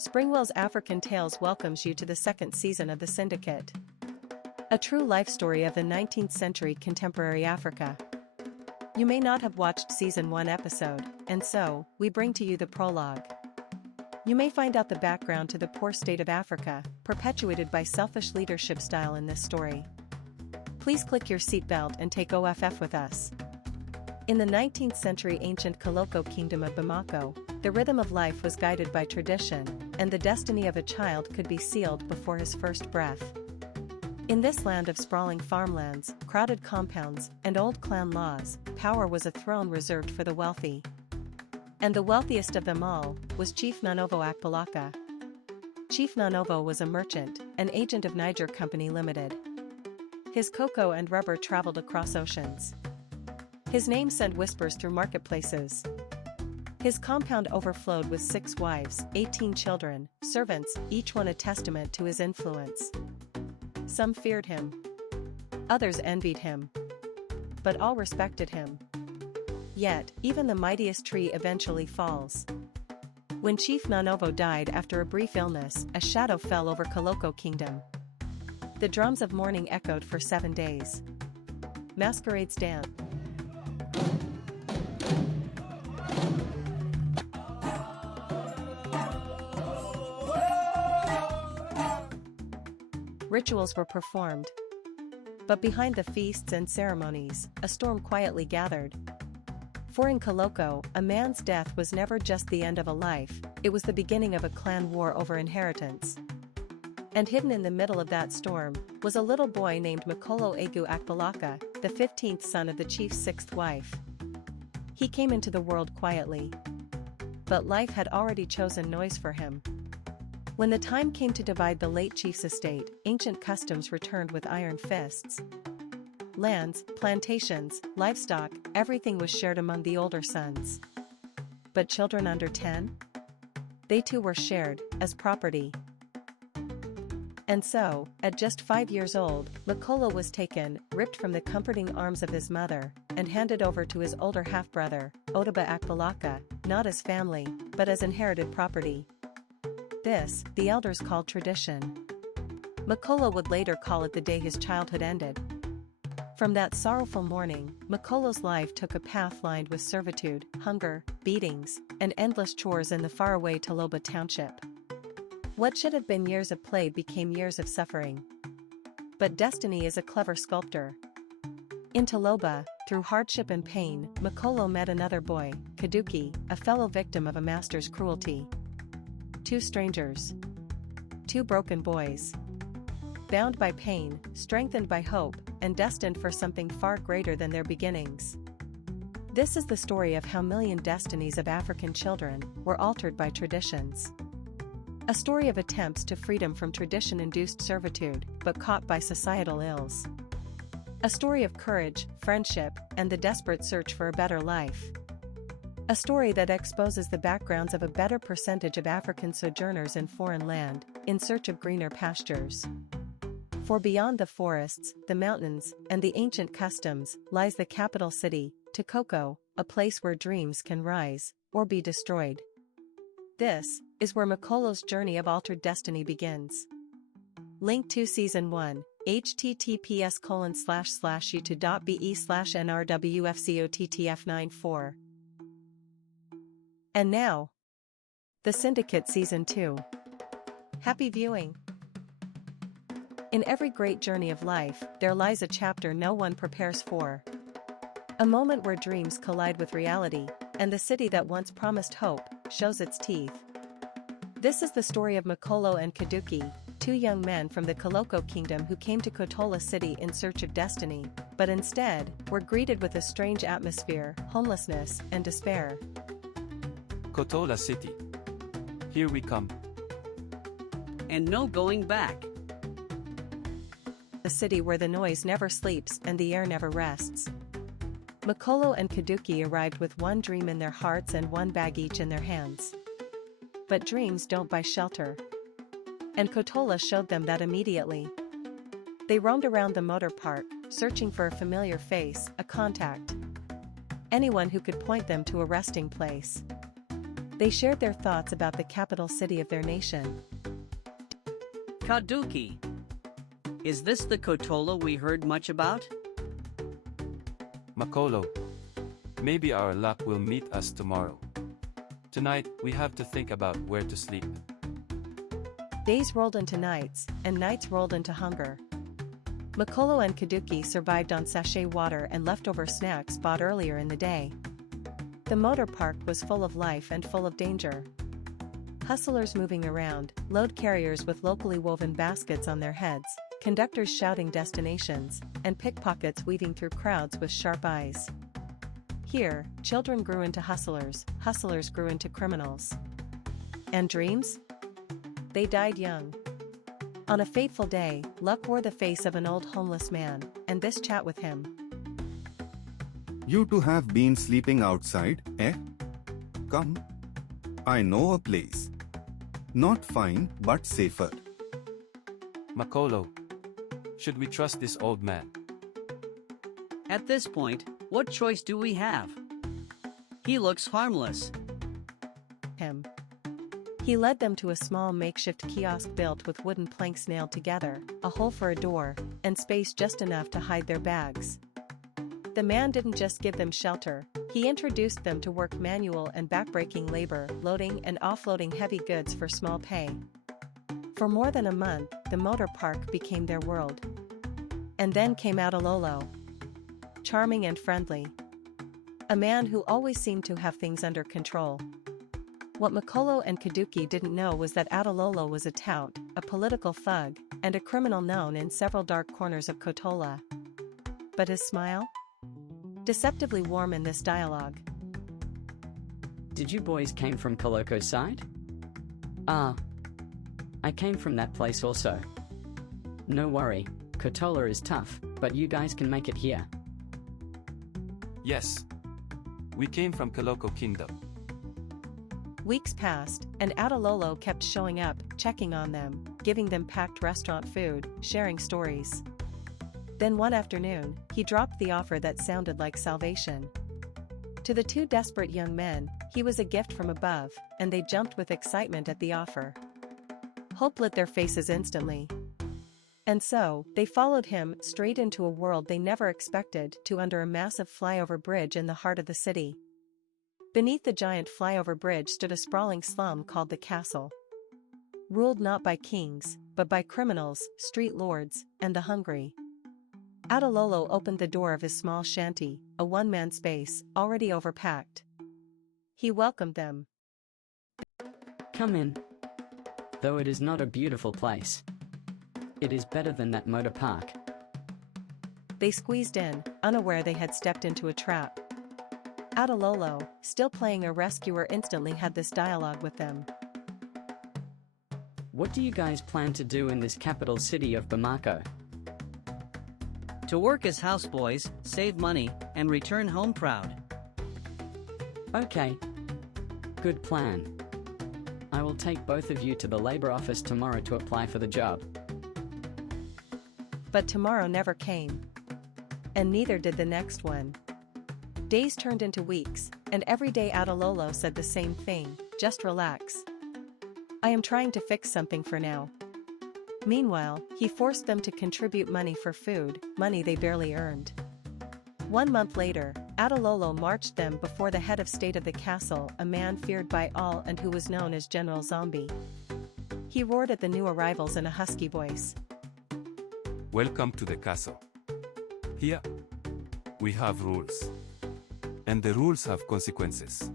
Springwell's African Tales welcomes you to the second season of the Syndicate. A true life story of the 19th century contemporary Africa. You may not have watched season 1 episode, and so, we bring to you the prologue. You may find out the background to the poor state of Africa, perpetuated by selfish leadership style in this story. Please click your seatbelt and take OFF with us. In the 19th century ancient Koloko kingdom of Bamako, the rhythm of life was guided by tradition, and the destiny of a child could be sealed before his first breath. In this land of sprawling farmlands, crowded compounds, and old clan laws, power was a throne reserved for the wealthy. And the wealthiest of them all was Chief Nanovo Akbalaka. Chief Nanovo was a merchant, an agent of Niger Company Limited. His cocoa and rubber traveled across oceans. His name sent whispers through marketplaces. His compound overflowed with 6 wives, 18 children, servants, each one a testament to his influence. Some feared him. Others envied him. But all respected him. Yet, even the mightiest tree eventually falls. When Chief Nanovo died after a brief illness, a shadow fell over Koloko Kingdom. The drums of mourning echoed for 7 days. Masquerades danced. Rituals were performed. But behind the feasts and ceremonies, a storm quietly gathered. For in Koloko, a man's death was never just the end of a life, it was the beginning of a clan war over inheritance. And hidden in the middle of that storm, was a little boy named Makolo Egu Akbalaka, the 15th son of the chief's 6th wife. He came into the world quietly. But life had already chosen noise for him. When the time came to divide the late chief's estate, ancient customs returned with iron fists. Lands, plantations, livestock, everything was shared among the older sons. But children under 10? They too were shared, as property. And so, at just 5 years old, Makolo was taken, ripped from the comforting arms of his mother, and handed over to his older half-brother, Otoba Akbalaka, not as family, but as inherited property. This, the elders called tradition. Makolo would later call it the day his childhood ended. From that sorrowful morning, Makolo's life took a path lined with servitude, hunger, beatings, and endless chores in the faraway Toloba township. What should have been years of play became years of suffering. But destiny is a clever sculptor. In Toloba, through hardship and pain, Makolo met another boy, Koduki, a fellow victim of a master's cruelty. 2 strangers. 2 broken boys. Bound by pain, strengthened by hope, and destined for something far greater than their beginnings. This is the story of how million destinies of African children were altered by traditions. A story of attempts to freedom from tradition-induced servitude, but caught by societal ills. A story of courage, friendship, and the desperate search for a better life. A story that exposes the backgrounds of a better percentage of African sojourners in foreign land, in search of greener pastures. For beyond the forests, the mountains, and the ancient customs, lies the capital city, Tokoko, a place where dreams can rise, or be destroyed. This is where Makolo's journey of altered destiny begins. Link to Season 1, https://youtube.be/nrwfcottf94. And now, The Syndicate Season 2. Happy viewing! In every great journey of life, there lies a chapter no one prepares for. A moment where dreams collide with reality, and the city that once promised hope, shows its teeth. This is the story of Makolo and Koduki, 2 young men from the Koloko Kingdom who came to Kotola City in search of destiny, but instead, were greeted with a strange atmosphere, homelessness, and despair. Kotola City. Here we come. And no going back. A city where the noise never sleeps and the air never rests. Makolo and Koduki arrived with one dream in their hearts and one bag each in their hands. But dreams don't buy shelter. And Kotola showed them that immediately. They roamed around the motor park, searching for a familiar face, a contact. Anyone who could point them to a resting place. They shared their thoughts about the capital city of their nation. Koduki. Is this the Kotola we heard much about? Makolo. Maybe our luck will meet us tomorrow. Tonight, we have to think about where to sleep. Days rolled into nights, and nights rolled into hunger. Makolo and Koduki survived on sachet water and leftover snacks bought earlier in the day. The motor park was full of life and full of danger. Hustlers moving around, load carriers with locally woven baskets on their heads, conductors shouting destinations, and pickpockets weaving through crowds with sharp eyes. Here, children grew into hustlers, hustlers grew into criminals. And dreams? They died young. On a fateful day, luck wore the face of an old homeless man, and this chat with him. You two have been sleeping outside, eh? Come. I know a place. Not fine, but safer. Makolo. Should we trust this old man? At this point, what choice do we have? He looks harmless. Him. He led them to a small makeshift kiosk built with wooden planks nailed together, a hole for a door, and space just enough to hide their bags. The man didn't just give them shelter, he introduced them to work manual and backbreaking labor, loading and offloading heavy goods for small pay. For more than a month, the motor park became their world. And then came Adololo. Charming and friendly. A man who always seemed to have things under control. What Makolo and Koduki didn't know was that Adololo was a tout, a political thug, and a criminal known in several dark corners of Kotola. But his smile? Deceptively warm in this dialogue. Did you boys came from Koloko side? I came from that place also. No worry, Kotola is tough, but you guys can make it here. Yes. We came from Koloko Kingdom. Weeks passed, and Adololo kept showing up, checking on them, giving them packed restaurant food, sharing stories. Then one afternoon, he dropped the offer that sounded like salvation. To the two desperate young men, he was a gift from above, and they jumped with excitement at the offer. Hope lit their faces instantly. And so, they followed him straight into a world they never expected to under a massive flyover bridge in the heart of the city. Beneath the giant flyover bridge stood a sprawling slum called the Castle. Ruled not by kings, but by criminals, street lords, and the hungry. Adololo opened the door of his small shanty, a one-man space, already overpacked. He welcomed them. Come in. Though it is not a beautiful place, it is better than that motor park. They squeezed in, unaware they had stepped into a trap. Adololo, still playing a rescuer, instantly had this dialogue with them. What do you guys plan to do in this capital city of Bamako? To work as houseboys, save money, and return home proud. Okay. Good plan. I will take both of you to the labor office tomorrow to apply for the job. But tomorrow never came. And neither did the next one. Days turned into weeks, and every day Adololo said the same thing, just relax. I am trying to fix something for now. Meanwhile, he forced them to contribute money for food, money they barely earned. 1 month later, Adololo marched them before the head of state of the castle, a man feared by all and who was known as General Zombie. He roared at the new arrivals in a husky voice. Welcome to the castle. Here, we have rules. And the rules have consequences.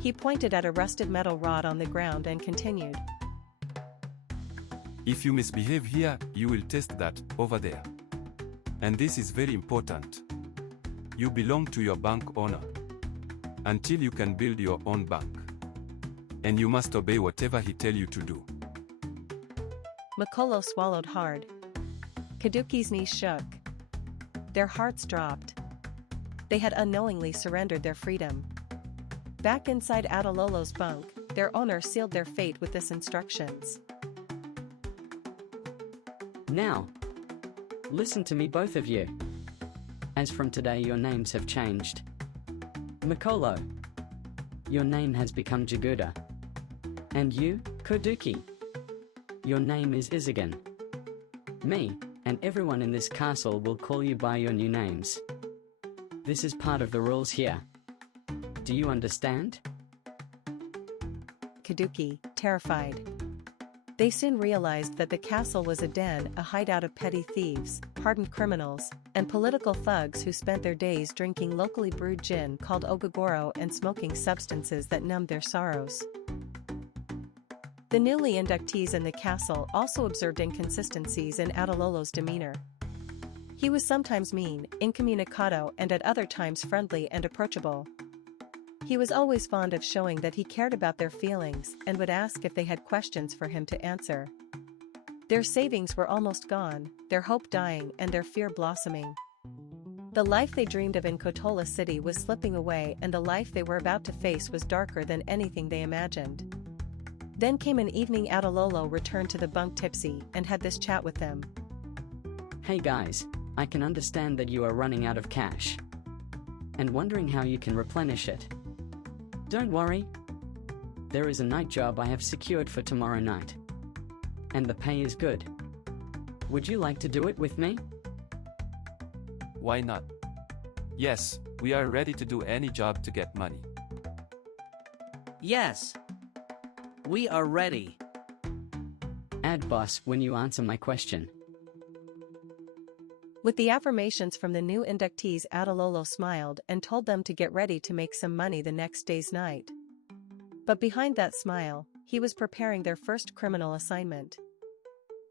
He pointed at a rusted metal rod on the ground and continued. If you misbehave here, you will test that over there. And this is very important. You belong to your bank owner. Until you can build your own bank. And you must obey whatever he tells you to do. Makolo swallowed hard. Koduki's knees shook. Their hearts dropped. They had unknowingly surrendered their freedom. Back inside Adololo's bunk, their owner sealed their fate with this instructions. Now, listen to me, both of you. As from today your names have changed. Makolo. Your name has become Jaguda. And you, Koduki? Your name is Izagan. Me, and everyone in this castle will call you by your new names. This is part of the rules here. Do you understand? Koduki, terrified. They soon realized that the castle was a den, a hideout of petty thieves, hardened criminals, and political thugs who spent their days drinking locally brewed gin called ogogoro and smoking substances that numbed their sorrows. The newly inductees in the castle also observed inconsistencies in Adelolo's demeanor. He was sometimes mean, incommunicado, and at other times friendly and approachable. He was always fond of showing that he cared about their feelings and would ask if they had questions for him to answer. Their savings were almost gone, their hope dying, and their fear blossoming. The life they dreamed of in Kotola City was slipping away, and the life they were about to face was darker than anything they imagined. Then came an evening. Adelolo returned to the bunk tipsy and had this chat with them. Hey guys, I can understand that you are running out of cash. And wondering how you can replenish it. Don't worry. There is a night job I have secured for tomorrow night. And the pay is good. Would you like to do it with me? Why not? Yes, we are ready to do any job to get money. Yes. We are ready. Add boss when you answer my question. With the affirmations from the new inductees, Adelolo smiled and told them to get ready to make some money the next day's night. But behind that smile, he was preparing their first criminal assignment.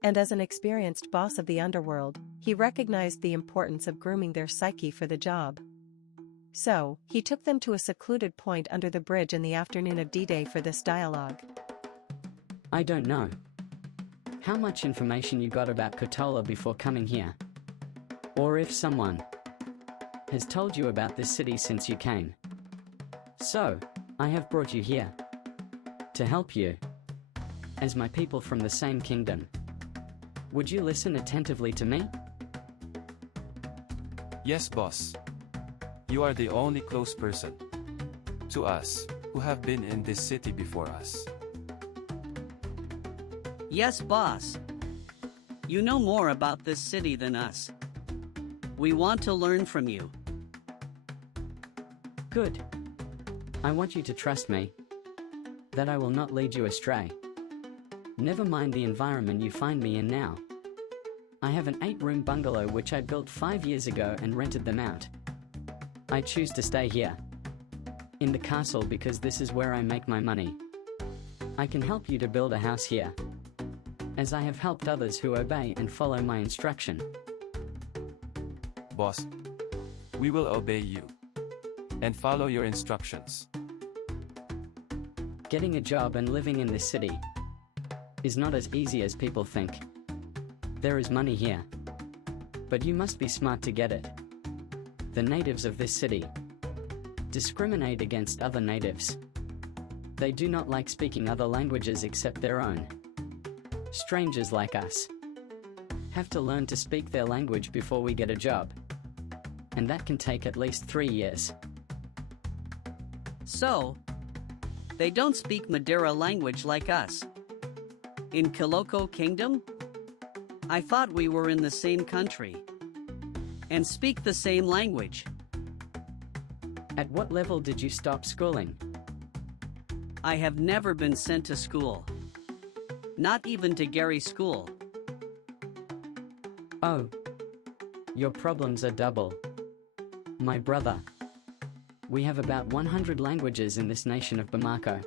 And as an experienced boss of the underworld, he recognized the importance of grooming their psyche for the job. So, he took them to a secluded point under the bridge in the afternoon of D-Day for this dialogue. I don't know. How much information you got about Kotola before coming here? Or if someone has told you about this city since you came. So, I have brought you here to help you as my people from the same kingdom. Would you listen attentively to me? Yes, boss. You are the only close person to us who have been in this city before us. Yes, boss. You know more about this city than us. We want to learn from you. Good. I want you to trust me. That I will not lead you astray. Never mind the environment you find me in now. I have an 8-room bungalow which I built 5 years ago and rented them out. I choose to stay here in the castle because this is where I make my money. I can help you to build a house here, as I have helped others who obey and follow my instruction. Boss, we will obey you and follow your instructions. Getting a job and living in this city is not as easy as people think. There is money here, but you must be smart to get it. The natives of this city discriminate against other natives. They do not like speaking other languages except their own. Strangers like us have to learn to speak their language before we get a job. And that can take at least 3 years. So, they don't speak Madeira language like us. In Kiloko Kingdom? I thought we were in the same country and speak the same language. At what level did you stop schooling? I have never been sent to school. Not even to Gary School. Oh. Your problems are double. My brother. We have about 100 languages in this nation of Bamako.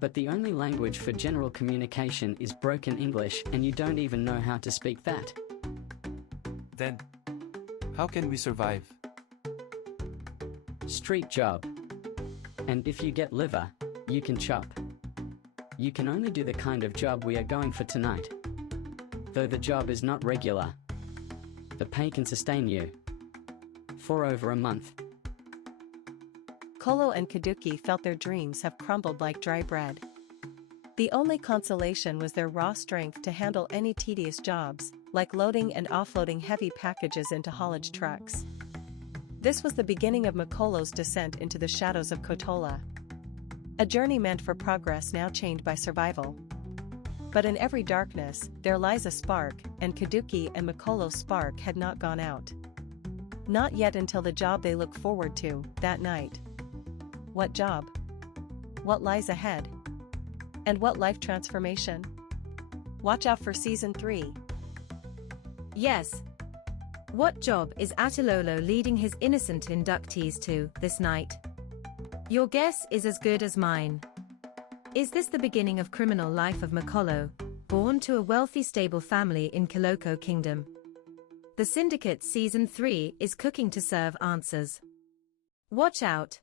But the only language for general communication is broken English, and you don't even know how to speak that. Then, how can we survive? Street job. And if you get liver, you can chop. You can only do the kind of job we are going for tonight. Though the job is not regular, the pay can sustain you for over a month. Makolo and Koduki felt their dreams have crumbled like dry bread. The only consolation was their raw strength to handle any tedious jobs, like loading and offloading heavy packages into haulage trucks. This was the beginning of Makolo's descent into the shadows of Kotola. A journey meant for progress now chained by survival. But in every darkness, there lies a spark, and Koduki and Makolo's spark had not gone out. Not yet until the job they look forward to, that night. What job? What lies ahead? And what life transformation? Watch out for Season 3. Yes. What job is Atilolo leading his innocent inductees to, this night? Your guess is as good as mine. Is this the beginning of criminal life of Makolo, born to a wealthy stable family in Kotola Kingdom? The Syndicate Season 3 is cooking to serve answers. Watch out.